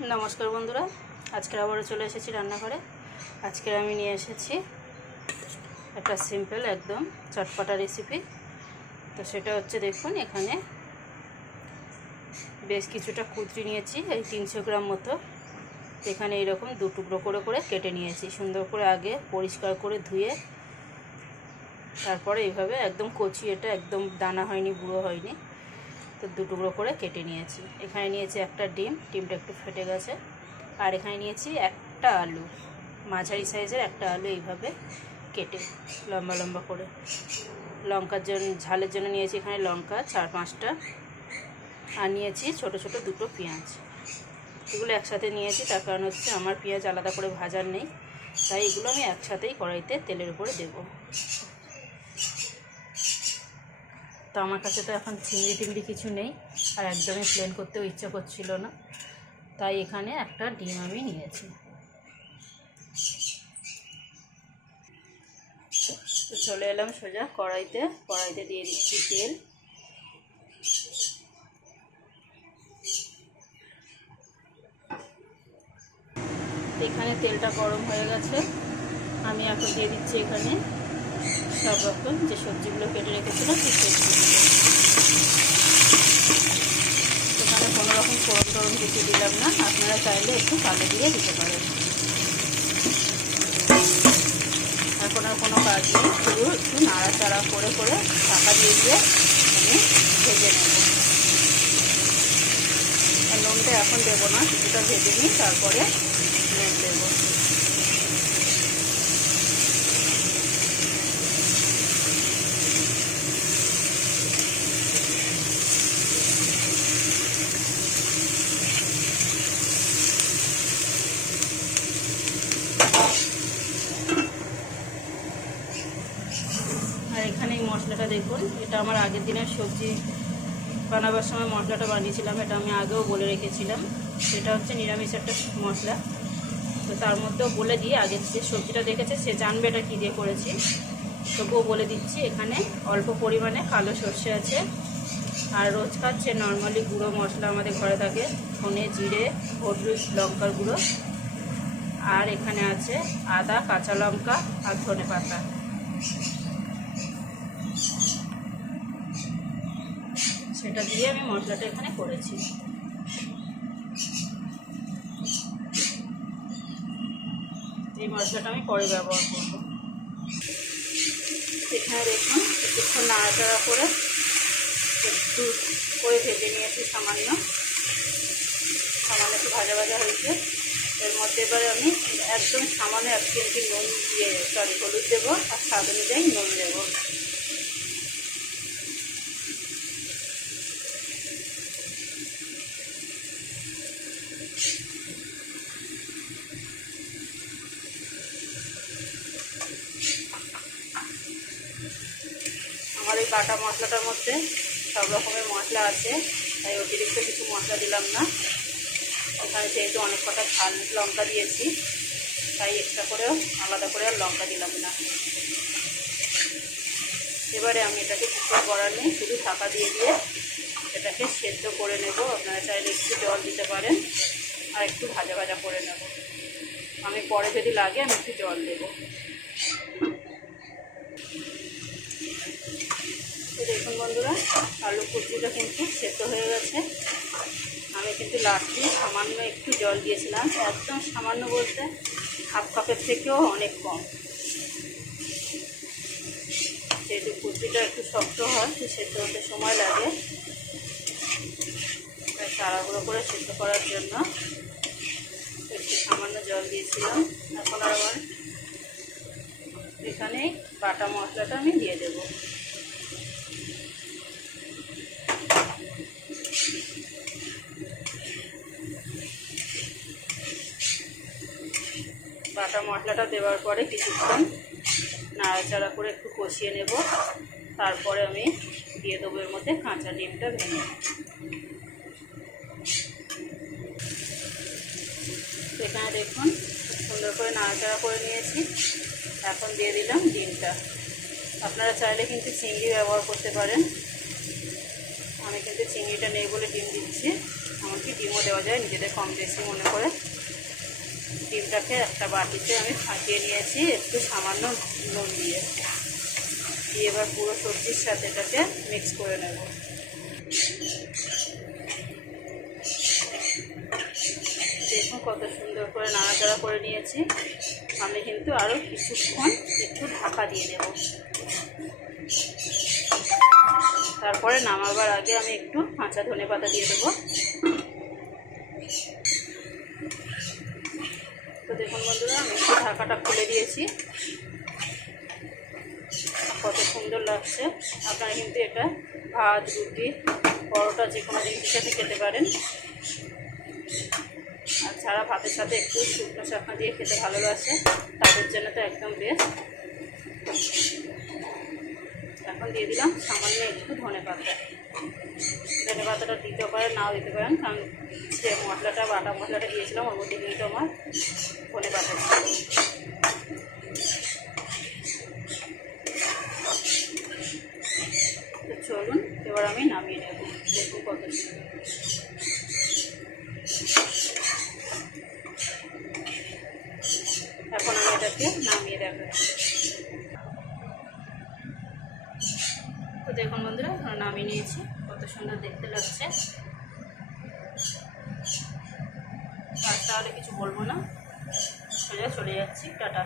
नमस्कार बंधुरा आज के आबारो चले एसेछि रान्नाघरे। आज के आमी निये एसेछि एक सिम्पल एकदम चटपटा रेसिपि। तो सेटा होच्छे देखुन एखाने बेश किछुटा कुतरी नियेछि 300 ग्राम मतो। एखाने एरकम दु टुकरो करे करे केटे नियेछि सुंदर करे आगे परिष्कार करे धुए तारपरे एइभाবে एकदम कचि एटा एकदम दाना हयनि बुড়ো हयनि। तो दु टुकरो करे केटे निয়েছি। এখানে নিয়েছি একটা ডিম, ডিমটা একটু ফেটে গেছে। আর এখানে নিয়েছি একটা আলু, মাঝারি সাইজের একটা আলু এইভাবে কেটে লম্বা লম্বা করে। লঙ্কার জন্য ঝালের জন্য নিয়েছি এখানে লঙ্কা 4-5টা আর নিয়েছি ছোট ছোট দুটো পেঁয়াজ। এগুলো একসাথে নিয়েছি তার কারণ হচ্ছে আমার পেঁয়াজ আলাদা করে ভাজার নেই, তাই এগুলো আমি একসাথেই কড়াইতে তেলের উপরে দেব। তো আমার কাছে তো এখন চিংড়ি টিংড়ি কিছু নেই আর একদমই প্লেন করতেও ইচ্ছা করছিল না, তাই এখানে একটা ডিম আমি নিয়েছি। তো চলে এলাম সোজা কড়াইতে দিয়ে দিচ্ছি তেল। এখানে তেলটা গরম হয়ে গেছে, আমি এখন দিয়ে দিচ্ছি এখানে সব রকম যে সবজিগুলো কেটে রেখেছিলাম সেই সবজিগুলো। এখানে কোনো রকম ফোড়ন টোড়ন কিছু দিলাম না, আপনারা চাইলে একটু কালো দিয়ে দিতে পারেন। এখন আর কোনো কাজ নেই, শুধু একটু নাড়াচাড়া করে করে ঢাকা দিয়ে আমি ভেজে নেব। আর নুনটা এখন দেবো না, কিছুটা ভেজে নিই তারপরে নুন দেবো। আর এখানে এই মশলাটা দেখুন, এটা আমার আগের দিনের সবজি বানাবার সময় মশলাটা বানিয়েছিলাম, এটা আমি আগেও বলে রেখেছিলাম। সেটা হচ্ছে নিরামিষ একটা মশলা, তো তার মধ্যেও বলে দিয়ে আগের যে সবজিটা দেখেছে সে জানবে এটা কী দিয়ে করেছি, তবুও বলে দিচ্ছি। এখানে অল্প পরিমাণে কালো সর্ষে আছে, আর রোজকার যে নর্মালি গুঁড়ো মশলা আমাদের ঘরে থাকে ধনে জিরে হলুদ লঙ্কার গুঁড়ো, আর এখানে আছে আদা কাঁচা লঙ্কা আর ধনে পাতা। সেটা দিয়ে আমি মশলাটা এখানে করেছি। এই মশলাটা আমি পরে ব্যবহার করব। এখানে দেখুন কিছুক্ষণ নাড়াচাড়া করে একটু করে ভেজে নিয়েছি, সামান্য একটু ভাজা ভাজা হয়েছে। এর মধ্যে এবারে আমি একদম সামান্য 1 চিমটি নুন দিয়ে হলুদ দেবো আর স্বাদ অনুযায়ী নুন দেবো। আমার এই বাটা মশলাটার মধ্যে সব রকমের মশলা আছে, তাই অতিরিক্ত কিছু মশলা দিলাম না। এখানে যেহেতু অনেক কটা ঝাল লঙ্কা দিয়েছি, তাই এক্সট্রা করেও আলাদা করে আর লঙ্কা দিলাম না। এবারে আমি এটাকে কিছু করার নেই, শুধু ঢাকা দিয়ে এটাকে সেদ্ধ করে নেব। আপনারা চাইলে একটু জল দিতে পারেন আর একটু ভাজা ভাজা করে নেব। আমি পরে যদি লাগে আমি একটু জল দেব। দেখুন বন্ধুরা, আলু কুচুটা কিন্তু সেদ্ধ হয়ে গেছে। আমি কিন্তু লাস্টে সামান্য একটু জল দিয়েছিলাম, একদম সামান্য বলতে হাফ কাপের থেকেও অনেক কম। যেহেতু কুচুটা একটু শক্ত হয়, সেদ্ধ হতে সময় লাগে, তাই তাড়াহুড়ো করে সেদ্ধ করার জন্য একটু সামান্য জল দিয়েছিলাম। এখন আর আমার এখানে বাটা মশলাটা আমি দিয়ে দেবো। বাটা মশলাটা দেওয়ার পরে কিছুক্ষণ নাড়াচাড়া করে একটু কষিয়ে নেব, তারপরে আমি দিয়ে দেবো এর মধ্যে কাঁচা ডিমটা ভেঙে। এখানে দেখুন সুন্দর করে নাড়াচাড়া করে নিয়েছি, এখন দিয়ে দিলাম ডিমটা। আপনারা চাইলে কিন্তু চিংড়ি ব্যবহার করতে পারেন, আমি কিন্তু চিংড়িটা নেই বলে ডিম দিচ্ছি, এমনকি ডিমও দেওয়া যায় নিজেদের কম বেশি মনে করে। ডিমটাকে একটা বাটিতে আমি ফাটিয়ে নিয়েছি একটু সামান্য নুন দিয়ে এবার পুরো সবজির সাথে এটাকে মিক্স করে নেব। দেখুন কত সুন্দর করে নাড়াচাড়া করে নিয়েছি। আমি কিন্তু আরও কিছুক্ষণ একটু ঢাকা দিয়ে দেব। তারপরে নামাবার আগে আমি একটু কাঁচা ধনেপাতা দিয়ে দেবো। তো দেখুন বন্ধুরা, আমি একটু ঢাকাটা খুলে দিয়েছি। কত সুন্দর লাগছে। আপনারা কিন্তু এটা ভাত, রুটি, পরোটা যে কোনো জিনিসের সাথে খেতে পারেন। আর ছাড়া ভাতের সাথে একটু শুকনো শাকনা দিয়ে খেতে ভালোবাসে তাদের জন্য তো একদম বেস্ট। এখন দিয়ে দিলাম সামান্য একটু ধনেপাতা। ধনেপাতাটা দিতে পারেন, নাও দিতে পারেন, কারণ যে মশলাটা বাটা মশলাটা দিয়েছিলাম ওর মধ্যে কিন্তু আমার ধনেপাতা ছিল। তো চলুন এবার আমি নামিয়ে নেব। দেখুন কত সুন্দর। এখন আমি এটাকে নামিয়ে দেখাচ্ছি। তো দেখুন বন্ধুরা, নামিয়ে নিয়েছি। কত সুন্দর দেখতে লাগছে। তাহলে কিছু বলবো না, সোজা চলে যাচ্ছি। টাটা।